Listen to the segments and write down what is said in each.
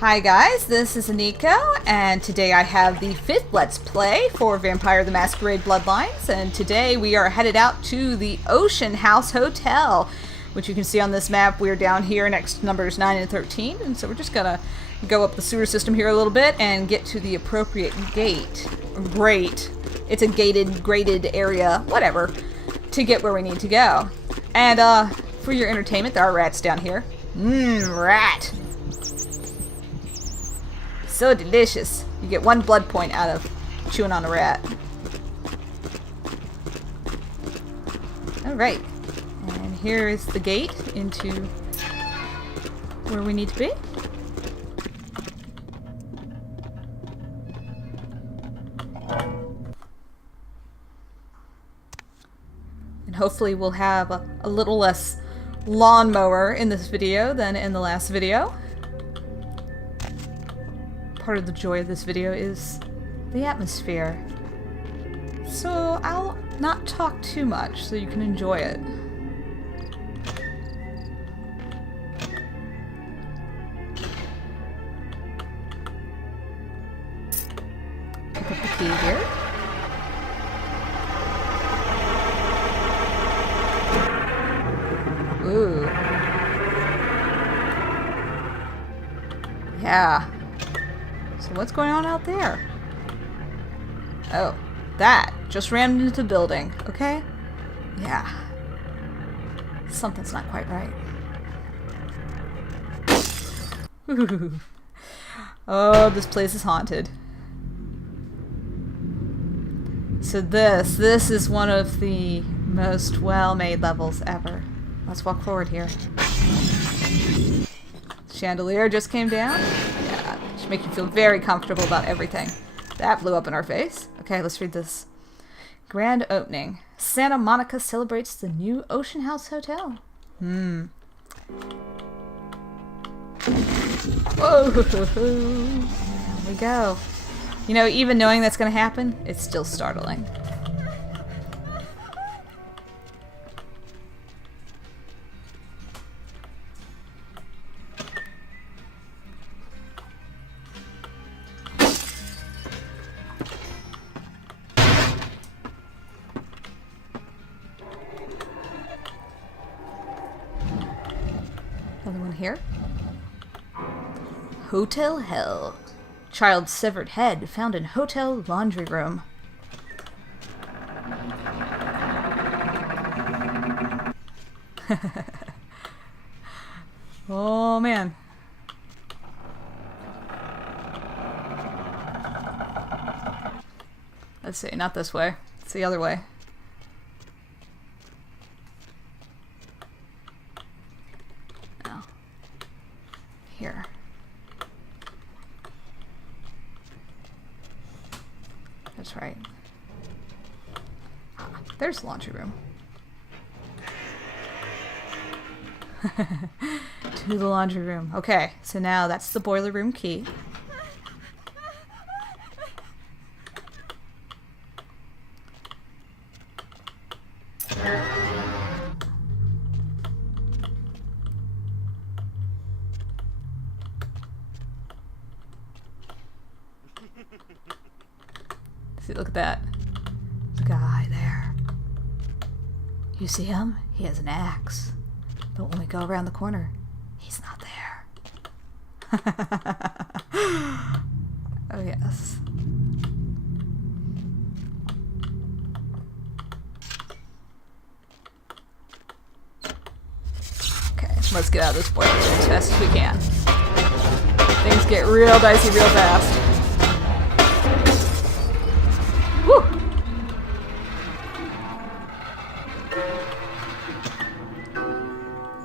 Hi guys, this is Aniko, and today I have the 5th Let's Play for Vampire the Masquerade Bloodlines, and today we are headed out to the Ocean House Hotel, which you can see on this map. We're down here next to numbers 9 and 13, and so we're just gonna go up the sewer system here a little bit and get to the appropriate gate. Great. It's a graded area, whatever, to get where we need to go. And for your entertainment, there are rats down here. Rat! So delicious. You get 1 blood point out of chewing on a rat. Alright. And here is the gate into where we need to be. And hopefully we'll have a little less lawnmower in this video than in the last video. Part of the joy of this video is the atmosphere. So I'll not talk too much so you can enjoy it. Pick up the key here. Ooh. Yeah. So what's going on out there? Oh, that just ran into the building, okay? Yeah. Something's not quite right. Ooh. Oh, this place is haunted. So this is one of the most well-made levels ever. Let's walk forward here. Chandelier just came down. Yeah, should make you feel very comfortable about everything. That blew up in our face. Okay, let's read this. Grand opening. Santa Monica celebrates the new Ocean House Hotel. Whoa. There we go. You know, even knowing that's going to happen, it's still startling. Another one here. Hotel Hell. Child's severed head found in hotel laundry room. Oh man. Let's see, not this way. It's the other way. No. Here. That's right. Ah, there's the laundry room. To the laundry room. Okay, so now that's the boiler room key. See, look at that. There's a guy there. You see him? He has an axe. But when we go around the corner, he's not there. Oh, yes. Okay, let's get out of this boiler room as fast as we can. Things get real dicey real fast. Woo!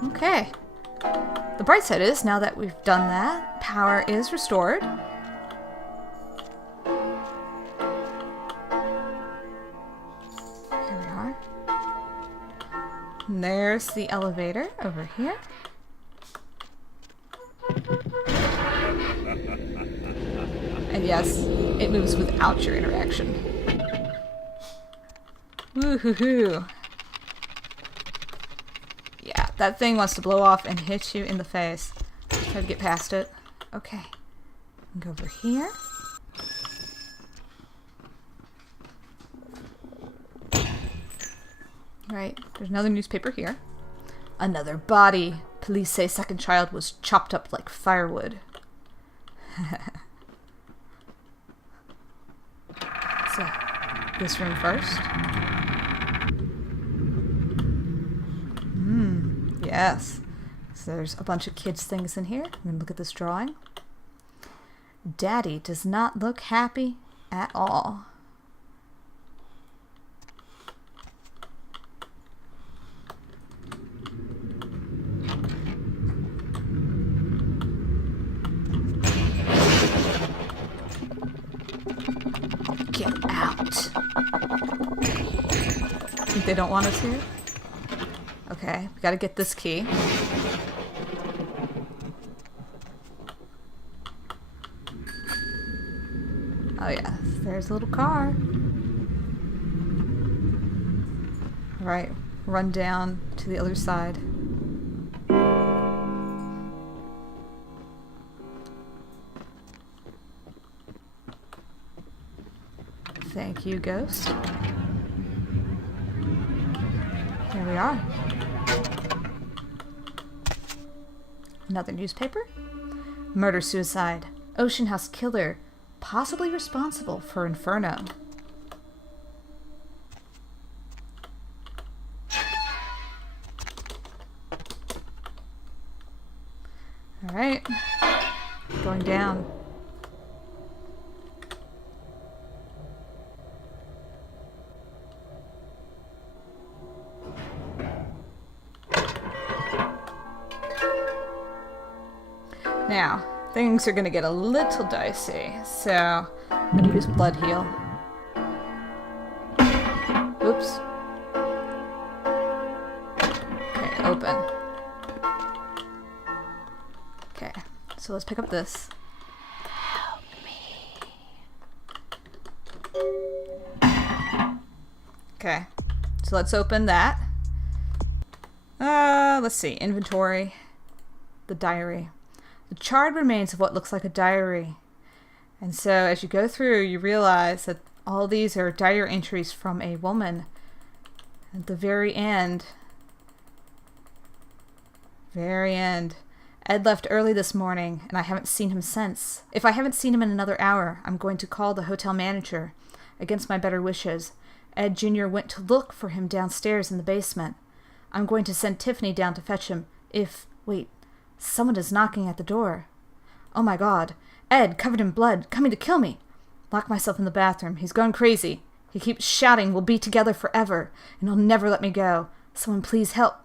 Okay. The bright side is, now that we've done that, power is restored. Here we are. And there's the elevator over here. And yes, it moves without your interaction. Woohoo! Yeah, that thing wants to blow off and hit you in the face. Try to get past it. Okay. Go over here. Right, there's another newspaper here. Another body. Police say second child was chopped up like firewood. So, this room first. Yes. So there's a bunch of kids' things in here. I'm going to look at this drawing. Daddy does not look happy at all. Get out. Think they don't want us here? Okay, we gotta get this key. Oh yeah, there's a little car. Alright, run down to the other side. Thank you, ghost. Here we are. Another newspaper. Murder-suicide. Ocean House killer. Possibly responsible for Inferno. Alright. Going down. Now, things are going to get a little dicey, so I'm going to use Blood Heal. Oops. Okay, open. Okay, so let's pick up this. Help me. Okay, so let's open that. Let's see, inventory, the diary. The charred remains of what looks like a diary. And so as you go through, you realize that all these are diary entries from a woman. At the very end, Ed left early this morning, and I haven't seen him since. If I haven't seen him in another hour, I'm going to call the hotel manager. Against my better wishes, Ed Jr. went to look for him downstairs in the basement. I'm going to send Tiffany down to fetch him wait. Someone is knocking at the door. Oh my God. Ed, covered in blood, coming to kill me. Lock myself in the bathroom. He's gone crazy. He keeps shouting, we'll be together forever, and he'll never let me go. Someone please help.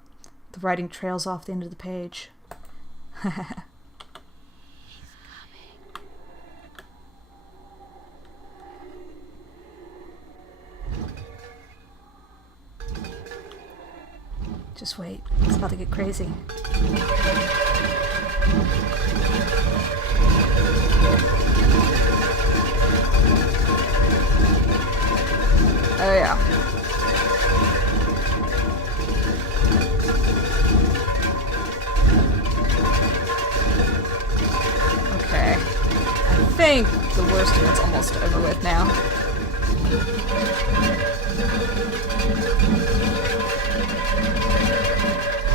The writing trails off the end of the page. Just wait. It's about to get crazy. Oh yeah. Okay. I think the worst of it's almost over with now.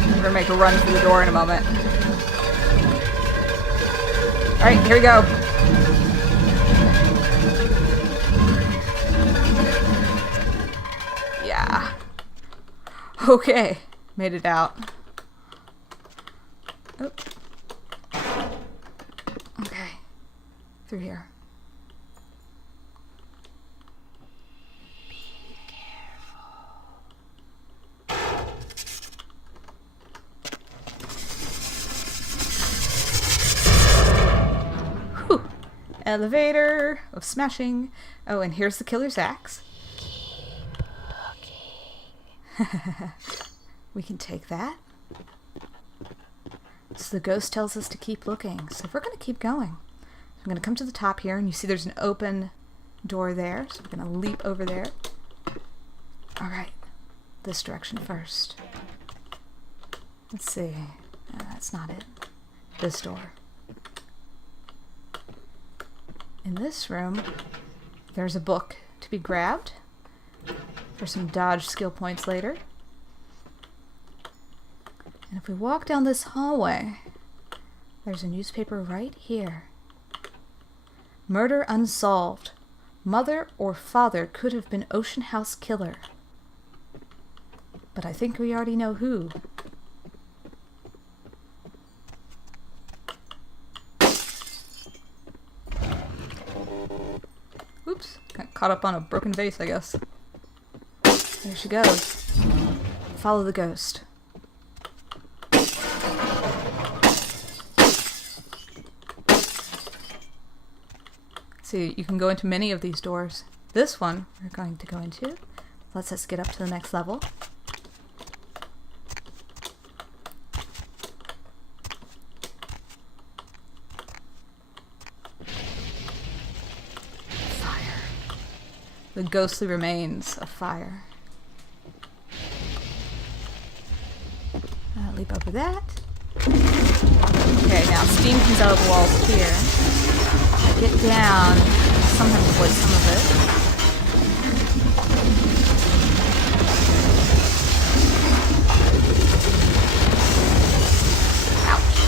I'm gonna make a run for the door in a moment. Alright, here we go. Yeah. Okay. Made it out. Oh. Okay. Through here. Elevator of smashing. Oh, and here's the killer's axe. We can take that. So the ghost tells us to keep looking. So we're going to keep going. I'm going to come to the top here, and you see there's an open door there. So we're going to leap over there. All right. This direction first. Let's see. No, that's not it. This door. In this room, there's a book to be grabbed for some dodge skill points later. And if we walk down this hallway, there's a newspaper right here. Murder unsolved. Mother or father could have been Ocean House killer. But I think we already know who. Oops, got caught up on a broken vase, I guess. There she goes. Follow the ghost. See, you can go into many of these doors. This one we're going to go into lets us get up to the next level. Fire. The ghostly remains of fire. Leap over that. Okay, now steam comes out of the walls here. I get down, sometimes avoid some of it. Ouch.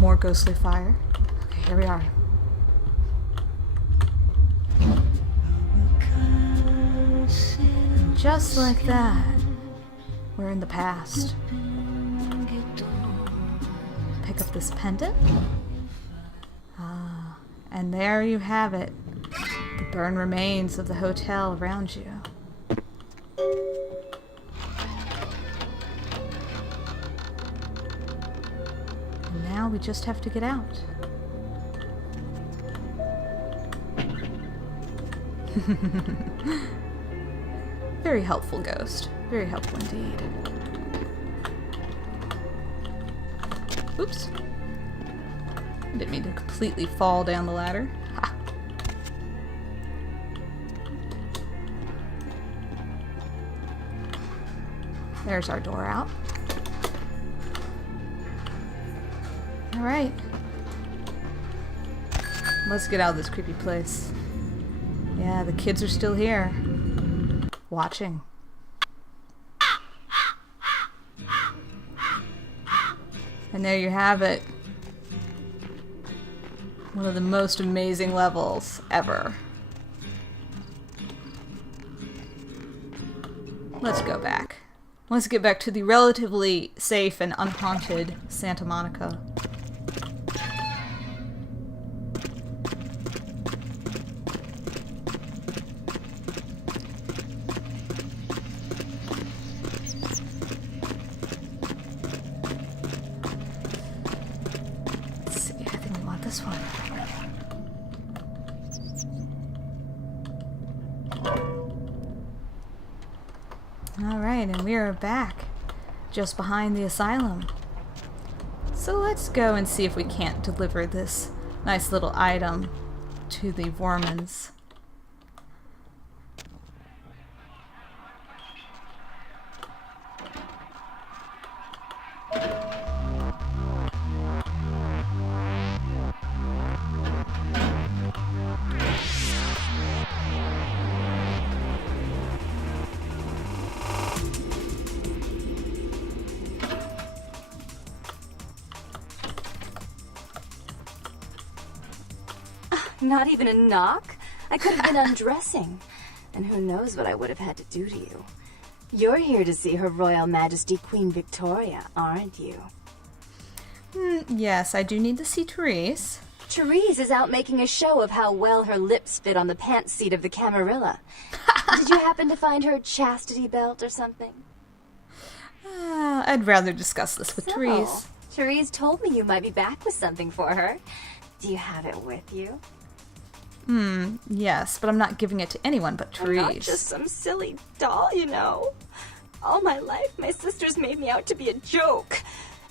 More ghostly fire. Okay, here we are. And just like that, we're in the past. Pick up this pendant. And there you have it. The burned remains of the hotel around you. And now we just have to get out. Very helpful ghost. Very helpful indeed. Oops. I didn't mean to completely fall down the ladder. Ha. There's our door out. Alright. Let's get out of this creepy place. Yeah, the kids are still here. Watching. And there you have it. One of the most amazing levels ever. Let's go back. Let's get back to the relatively safe and unhaunted Santa Monica. Let's see, I think we want this one. Alright, and we are back, just behind the asylum. So let's go and see if we can't deliver this nice little item to the Voermans. Not even a knock? I could have been undressing. And who knows what I would have had to do to you. You're here to see Her Royal Majesty Queen Victoria, aren't you? Yes, I do need to see Therese. Therese is out making a show of how well her lips fit on the pants seat of the Camarilla. Did you happen to find her chastity belt or something? I'd rather discuss this with Therese. Therese told me you might be back with something for her. Do you have it with you? Yes, but I'm not giving it to anyone but Therese. I'm not just some silly doll, you know. All my life, my sisters made me out to be a joke.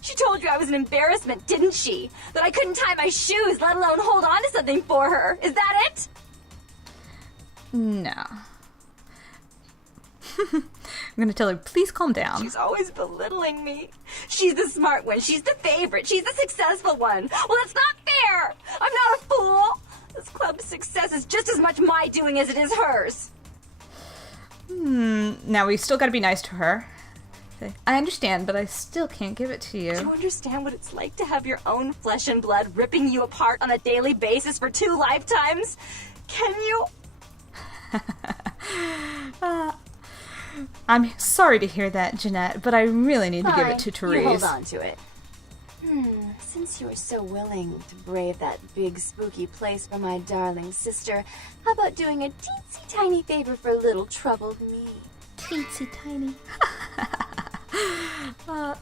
She told you I was an embarrassment, didn't she? That I couldn't tie my shoes, let alone hold on to something for her. Is that it? No. I'm gonna tell her, please calm down. She's always belittling me. She's the smart one. She's the favorite. She's the successful one. Well, that's not fair. I'm not a fool. This club's success is just as much my doing as it is hers. Now we still gotta be nice to her. I understand, but I still can't give it to you. Do you understand what it's like to have your own flesh and blood ripping you apart on a daily basis for 2 lifetimes? Can you? I'm sorry to hear that, Jeanette, but I really need to give it to Fine, Therese. you hold on to it. Since you were so willing to brave that big spooky place for my darling sister, how about doing a teensy tiny favor for little troubled me? Teensy tiny.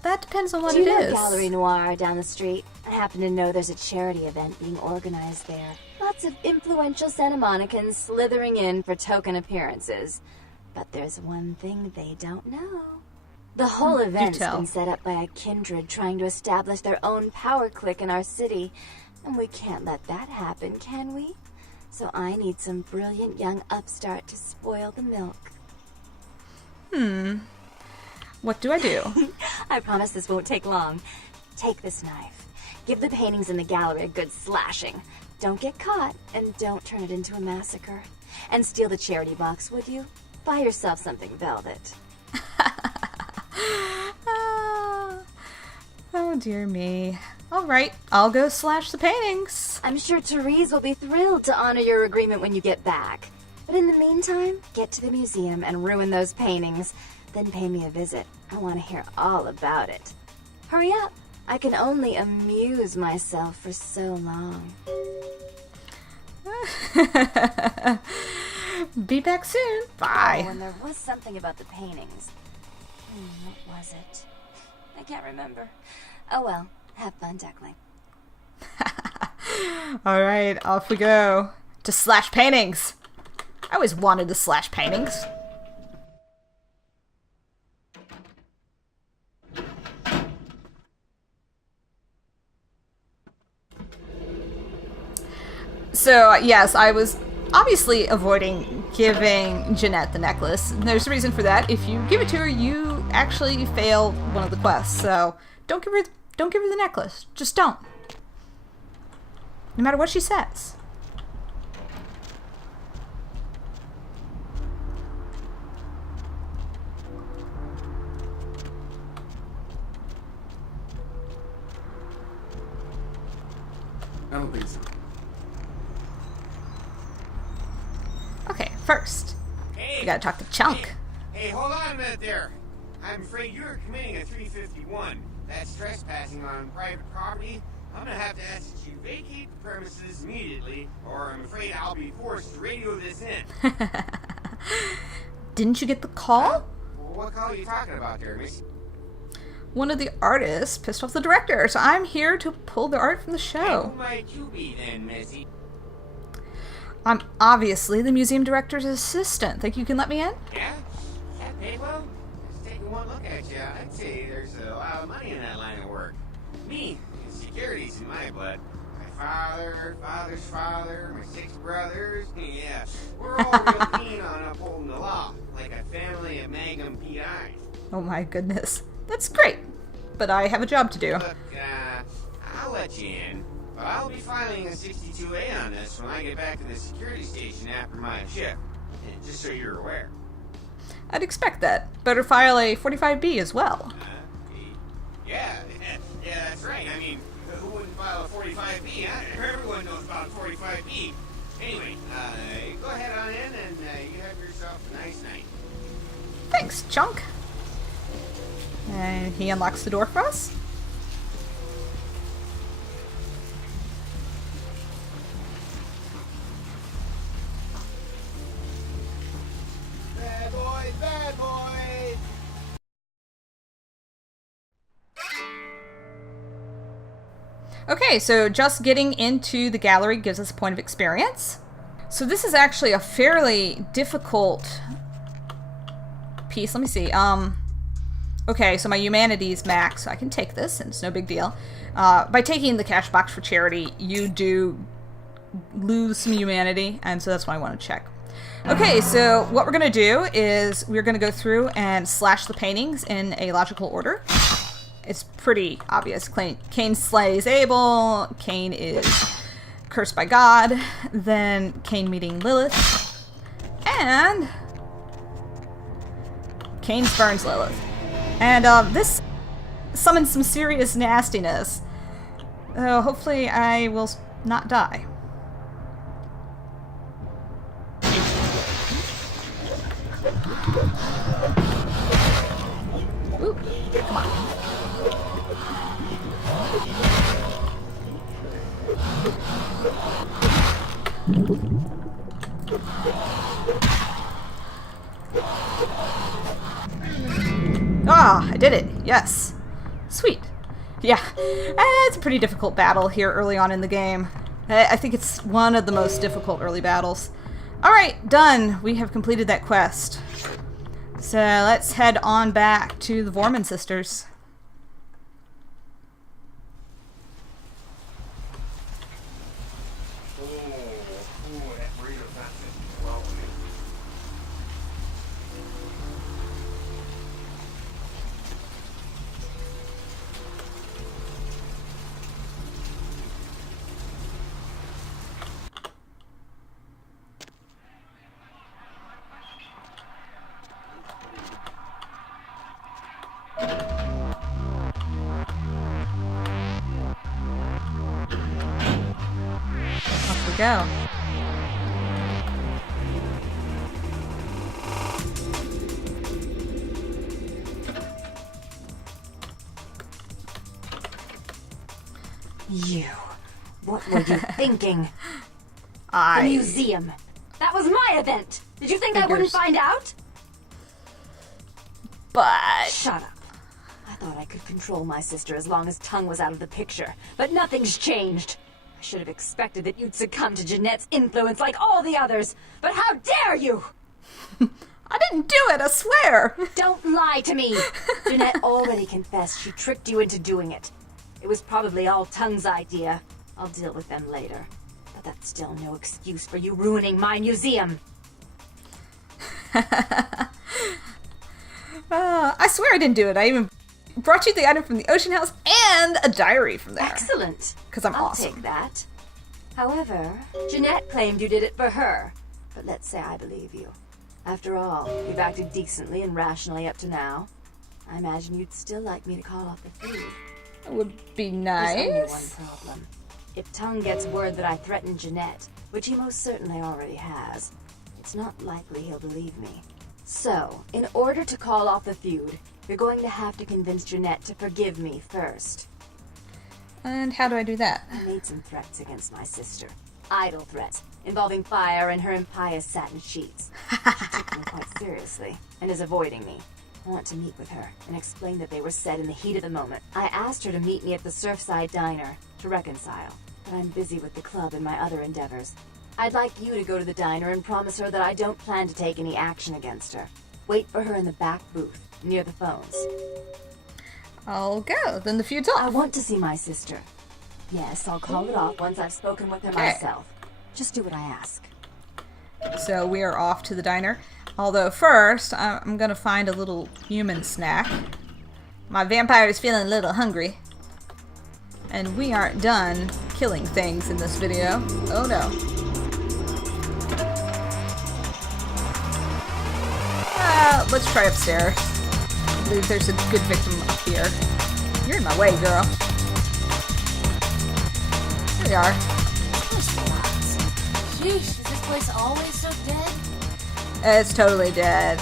That depends on what Do it you know is. Gallery Noir down the street? I happen to know there's a charity event being organized there. Lots of influential Santa Monicans slithering in for token appearances. But there's one thing they don't know. The whole event's been set up by a kindred trying to establish their own power clique in our city. And we can't let that happen, can we? So I need some brilliant young upstart to spoil the milk. What do I do? I promise this won't take long. Take this knife. Give the paintings in the gallery a good slashing. Don't get caught, and don't turn it into a massacre. And steal the charity box, would you? Buy yourself something velvet. Oh, dear me. All right, I'll go slash the paintings. I'm sure Therese will be thrilled to honor your agreement when you get back. But in the meantime, get to the museum and ruin those paintings. Then pay me a visit. I want to hear all about it. Hurry up. I can only amuse myself for so long. Be back soon. Bye. Oh, and there was something about the paintings. What was it? I can't remember. Oh well, have fun, Duckling. All right, off we go to slash paintings. I always wanted to slash paintings. So, yes, I was obviously avoiding giving Jeanette the necklace. And there's a reason for that. If you give it to her, you actually fail one of the quests. So, don't give her the necklace. Just don't. No matter what she says. I don't think so. Okay, first, we gotta talk to Chunk. Hey, hold on a minute there. I'm afraid you're committing a 351. That's trespassing on private property. I'm gonna have to ask that you vacate the premises immediately, or I'm afraid I'll be forced to radio this in. Didn't you get the call? What call are you talking about there, miss? One of the artists pissed off the director, so I'm here to pull the art from the show. Who might you be then, Missy? I'm obviously the museum director's assistant. Think you can let me in? Yeah? That pay well? Just taking one look at you, I'd say there's a lot of money in that line of work. Me, security's in my blood. My father's father, my 6 brothers, yeah. We're all real keen on upholding the law, like a family of Magnum PIs. Oh my goodness. That's great. But I have a job to do. Look, I'll let you in, but I'll be filing a 62A on this when I get back to the security station after my shift. Just so you're aware. I'd expect that. Better file a 45B as well. Yeah, that's right. I mean, who wouldn't file a 45B? Huh? Everyone knows about 45B. Anyway, go ahead on in and you have yourself a nice night. Thanks, Chunk. And he unlocks the door for us. Bad boys, bad boys! Okay, so just getting into the gallery gives us a point of experience. So this is actually a fairly difficult piece. Let me see. Okay, so my humanities max. I can take this, and it's no big deal. By taking the cash box for charity, you do lose some humanity, and so that's what I want to check. Okay, so what we're going to do is we're going to go through and slash the paintings in a logical order. It's pretty obvious. Cain slays Abel. Cain is cursed by God, then Cain meeting Lilith, and Cain spurns Lilith. And this summons some serious nastiness. Hopefully I will not die. Ooh, come on. Ah, I did it. Yes. Sweet. Yeah. It's a pretty difficult battle here early on in the game. I think it's one of the most difficult early battles. Alright, done. We have completed that quest. So let's head on back to the Voerman sisters. Off we go. You. What were you thinking? The I... museum. That was my event. Did you think I wouldn't find out? But... Shut up. I thought I could control my sister as long as Tongue was out of the picture, but nothing's changed. I should have expected that you'd succumb to Jeanette's influence like all the others, but how dare you! I didn't do it, I swear! Don't lie to me! Jeanette already confessed she tricked you into doing it. It was probably all Tongue's idea. I'll deal with them later. But that's still no excuse for you ruining my museum. I swear I didn't do it. I even brought you the item from the Ocean House and a diary from there. Excellent. Because I'm I'll awesome. take that. However, Jeanette claimed you did it for her. But let's say I believe you. After all, you've acted decently and rationally up to now. I imagine you'd still like me to call off the food. It would be There's only one nice. problem. If Tongue gets word that I threatened Jeanette, which he most certainly already has, it's not likely he'll believe me. So, in order to call off the feud, you're going to have to convince Jeanette to forgive me first. And how do I do that? I made some threats against my sister. Idle threats, involving fire and her impious satin sheets. She took them quite seriously, and is avoiding me. I want to meet with her, and explain that they were said in the heat of the moment. I asked her to meet me at the Surfside Diner, to reconcile, but I'm busy with the club and my other endeavors. I'd like you to go to the diner and promise her that I don't plan to take any action against her. Wait for her in the back booth, near the phones. I'll go. Then the feud's I off. want to see my sister. Yes, I'll call it off once I've spoken with her myself. Just do what I ask. So we are off to the diner. Although first, I'm gonna find a little human snack. My vampire is feeling a little hungry. And we aren't done killing things in this video. Oh no. Let's try upstairs. I believe there's a good victim up here. You're in my way, girl. Here we are. Sheesh, is this place always so dead? It's totally dead.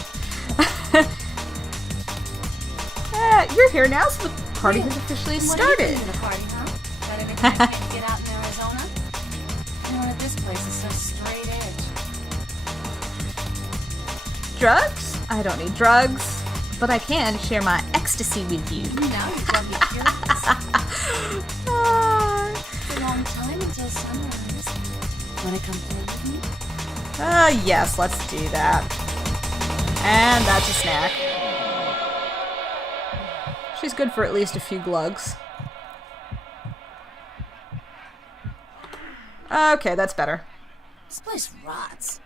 You're here now, so the party has officially What are you doing started. in the party, huh? Got anything I can't get out in Arizona? You know what, this place is so straight edge. Drugs? I don't need drugs, but I can share my ecstasy with you. Now you've got me curious. Ah, It's a long time until sunrise. Wanna come play with me? yes, let's do that. And that's a snack. She's good for at least a few glugs. Okay, that's better. This place rots.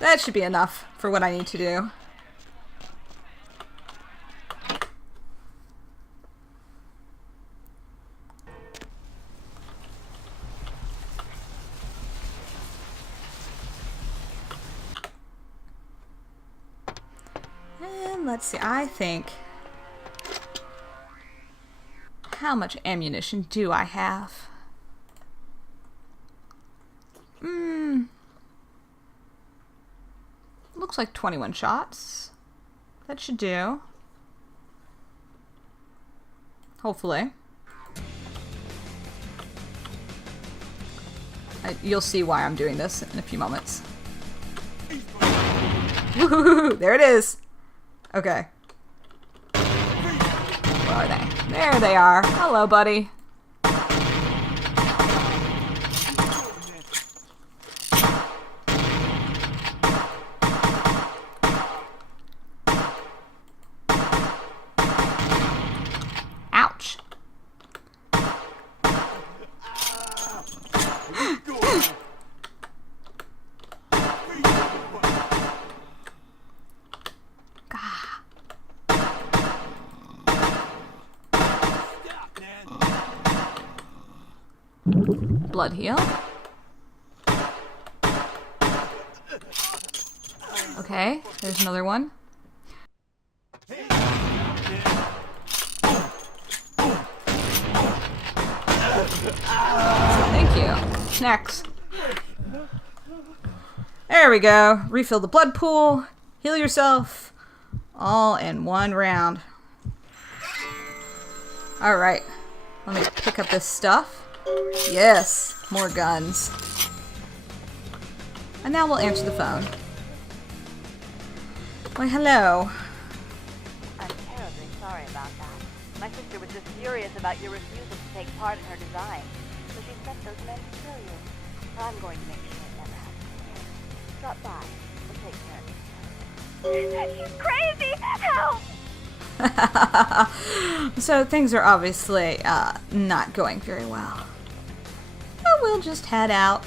That should be enough for what I need to do. let's see. I think... How much ammunition do I have? Looks like 21 shots. That should do. Hopefully. You'll see why I'm doing this in a few moments. Woohoo! There it is! Okay. Where are they? There they are. Hello, buddy. Ouch. Blood heal. Okay, there's another one. Thank you. Snacks. There we go. Refill the blood pool. Heal yourself. All in one round. Alright. Let me pick up this stuff. Yes, more guns. And now we'll answer the phone. Why, hello. I'm terribly sorry about that. My sister was just furious about your refusal to take part in her design, so she sent those men to kill you. I'm going to make sure it never happens again. Drop by. We'll take care of you. She's crazy! Help! So things are obviously not going very well. But we'll just head out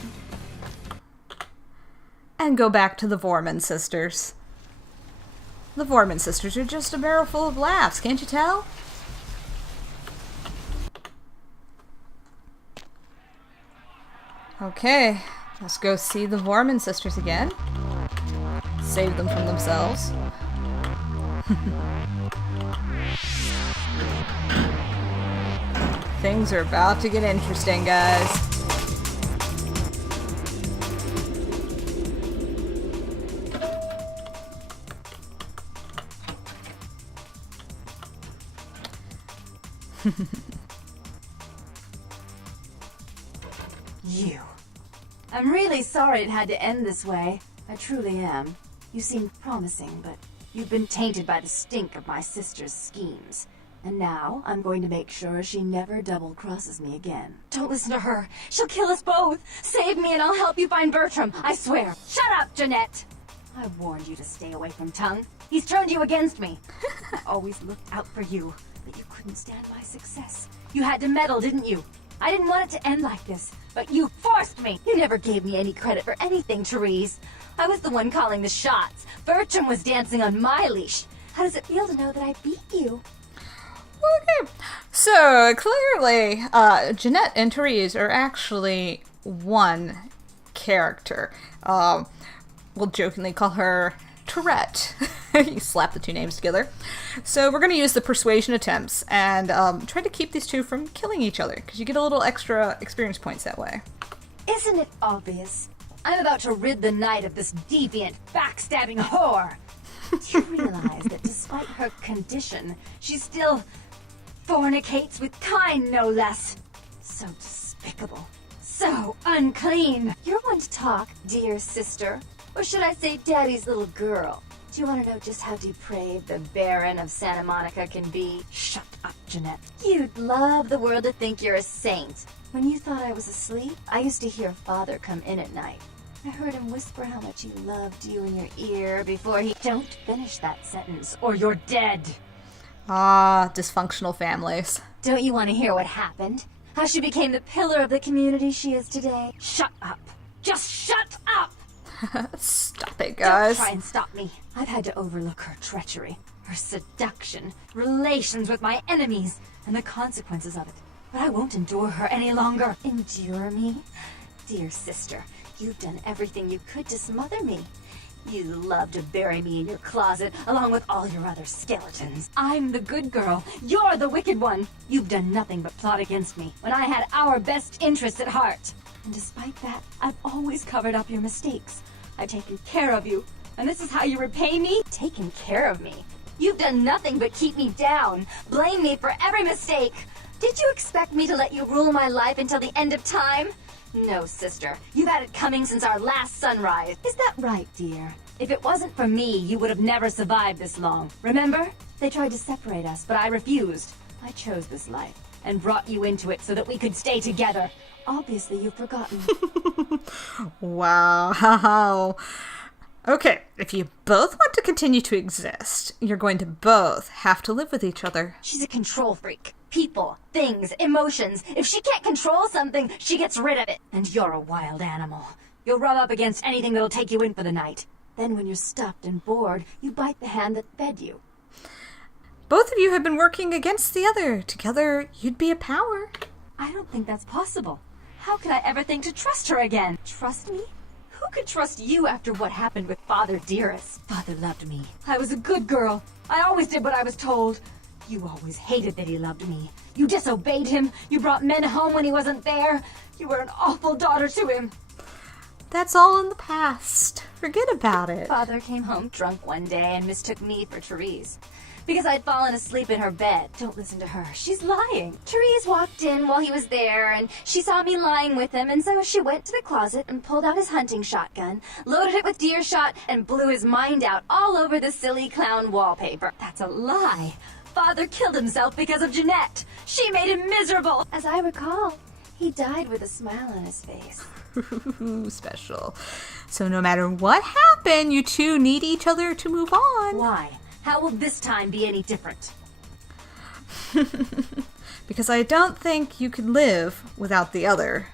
and go back to the Voerman sisters. The Voerman sisters are just a barrel full of laughs, can't you tell? Okay, let's go see the Voerman sisters again. Save them from themselves. Things are about to get interesting, guys. You. I'm really sorry it had to end this way. I truly am. You seemed promising, but you've been tainted by the stink of my sister's schemes. And now, I'm going to make sure she never double-crosses me again. Don't listen to her. She'll kill us both. Save me and I'll help you find Bertram. I swear. Shut up, Jeanette! I warned you to stay away from Tongue. He's turned you against me. I always looked out for you, but you couldn't stand my success. You had to meddle, didn't you? I didn't want it to end like this, but you forced me. You never gave me any credit for anything, Therese. I was the one calling the shots. Bertram was dancing on my leash. How does it feel to know that I beat you? Okay, so clearly, Jeanette and Therese are actually one character. We'll jokingly call her Tourette. You slap the two names together. So we're going to use the persuasion attempts and try to keep these two from killing each other, because you get a little extra experience points that way. Isn't it obvious? I'm about to rid the night of this deviant, backstabbing whore. Do you realize that despite her condition, she still fornicates with kind, no less? So despicable. So unclean. You're one to talk, dear sister. Or should I say daddy's little girl? Do you want to know just how depraved the Baron of Santa Monica can be? Shut up, Jeanette. You'd love the world to think you're a saint. When you thought I was asleep, I used to hear Father come in at night. I heard him whisper how much he loved you in your ear before he... Don't finish that sentence, or you're dead. Ah, dysfunctional families. Don't you want to hear what happened? How she became the pillar of the community she is today? Shut up. Just shut up! Stop it, guys. Don't try and stop me. I've had to overlook her treachery, her seduction, relations with my enemies, and the consequences of it. But I won't endure her any longer. Endure me? Dear sister, you've done everything you could to smother me. You love to bury me in your closet, along with all your other skeletons. I'm the good girl. You're the wicked one. You've done nothing but plot against me, when I had our best interests at heart. And despite that, I've always covered up your mistakes. I've taken care of you. And this is how you repay me? Taken care of me. You've done nothing but keep me down. Blame me for every mistake. Did you expect me to let you rule my life until the end of time? No, sister. You've had it coming since our last sunrise. Is that right, dear? If it wasn't for me, you would have never survived this long. Remember? They tried to separate us, but I refused. I chose this life and brought you into it so that we could stay together. Obviously, you've forgotten. Wow. Okay, if you both want to continue to exist, you're going to both have to live with each other. She's a control freak. People, things, emotions. If she can't control something, she gets rid of it. And you're a wild animal. You'll rub up against anything that'll take you in for the night. Then when you're stuffed and bored, you bite the hand that fed you. Both of you have been working against the other. Together, you'd be a power. I don't think that's possible. How could I ever think to trust her again? Trust me? Who could trust you after what happened with Father Dearest? Father loved me. I was a good girl. I always did what I was told. You always hated that he loved me. You disobeyed him. You brought men home when he wasn't there. You were an awful daughter to him. That's all in the past. Forget about it. Father came home drunk one day and mistook me for Therese. Because I'd fallen asleep in her bed. Don't listen to her. She's lying. Therese walked in while he was there, and she saw me lying with him, and so she went to the closet and pulled out his hunting shotgun, loaded it with deer shot, and blew his mind out all over the silly clown wallpaper. That's a lie. Father killed himself because of Jeanette. She made him miserable. As I recall, he died with a smile on his face. Special. So no matter what happened, you two need each other to move on. Why? How will this time be any different? Because I don't think you could live without the other.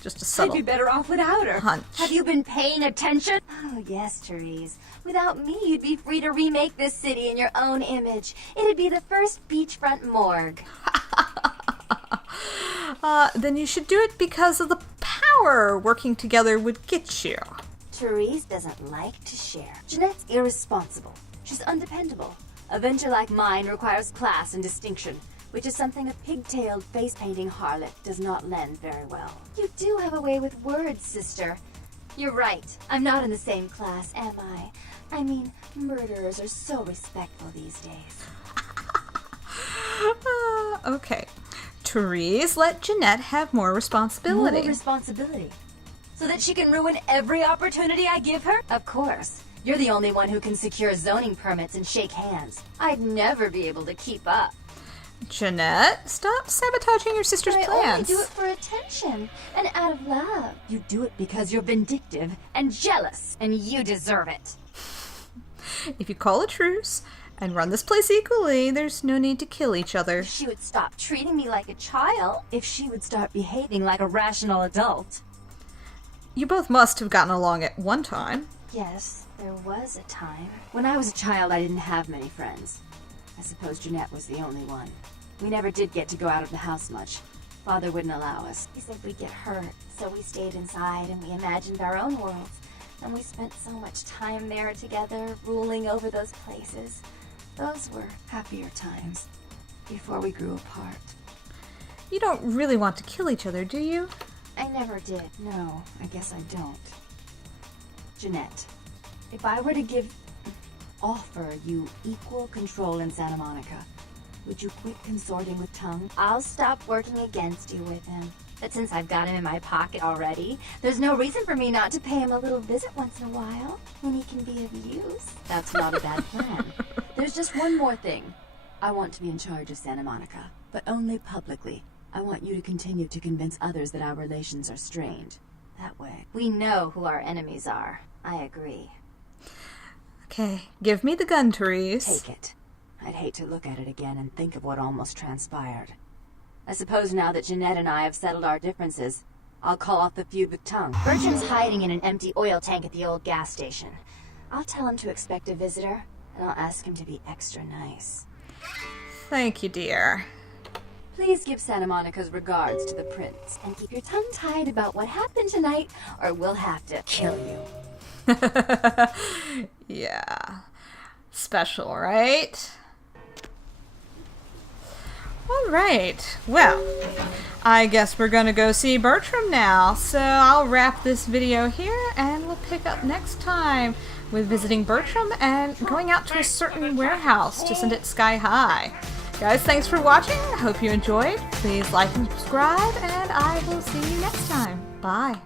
Just a subtle I'd be better off without her. hunch. Have you been paying attention? Oh, yes, Therese. Without me, you'd be free to remake this city in your own image. It'd be the first beachfront morgue. Then you should do it because of the power working together would get you. Therese doesn't like to share. Jeanette's irresponsible. She's undependable. A venture like mine requires class and distinction, which is something a pigtailed, face-painting harlot does not lend very well. You do have a way with words, sister. You're right. I'm not in the same class, am I? I mean, murderers are so respectful these days. Okay. Therese, let Jeanette have more responsibility. More responsibility? So that she can ruin every opportunity I give her? Of course. You're the only one who can secure zoning permits and shake hands. I'd never be able to keep up. Jeanette, stop sabotaging your sister's But I plans. only do it for attention and out of love. You do it because you're vindictive and jealous, and you deserve it. If you call a truce and run this place equally, there's no need to kill each other. If she would stop treating me like a child, if she would start behaving like a rational adult. You both must have gotten along at one time. Yes, there was a time. When I was a child, I didn't have many friends. I suppose Jeanette was the only one. We never did get to go out of the house much. Father wouldn't allow us. He said we'd get hurt, so we stayed inside and we imagined our own worlds. And we spent so much time there together, ruling over those places. Those were happier times, before we grew apart. You don't really want to kill each other, do you? I never did. No, I guess I don't. Jeanette, if I were to offer you equal control in Santa Monica, would you quit consorting with Tongue? I'll stop working against you with him. But since I've got him in my pocket already, there's no reason for me not to pay him a little visit once in a while, when he can be of use. That's not a bad plan. There's just one more thing. I want to be in charge of Santa Monica, but only publicly. I want you to continue to convince others that our relations are strained. That way, we know who our enemies are. I agree. Okay, give me the gun, Therese. Take it. I'd hate to look at it again and think of what almost transpired. I suppose now that Jeanette and I have settled our differences, I'll call off the feud with Tongue. Bertram's hiding in an empty oil tank at the old gas station. I'll tell him to expect a visitor, and I'll ask him to be extra nice. Thank you, dear. Please give Santa Monica's regards to the prince, and keep your tongue tied about what happened tonight, or we'll have to kill you. Yeah. Special, right? Alright, well, I guess we're gonna go see Bertram now, so I'll wrap this video here, and we'll pick up next time with visiting Bertram and going out to a certain warehouse to send it sky high. Guys, thanks for watching. I hope you enjoyed. Please like and subscribe, and I will see you next time. Bye.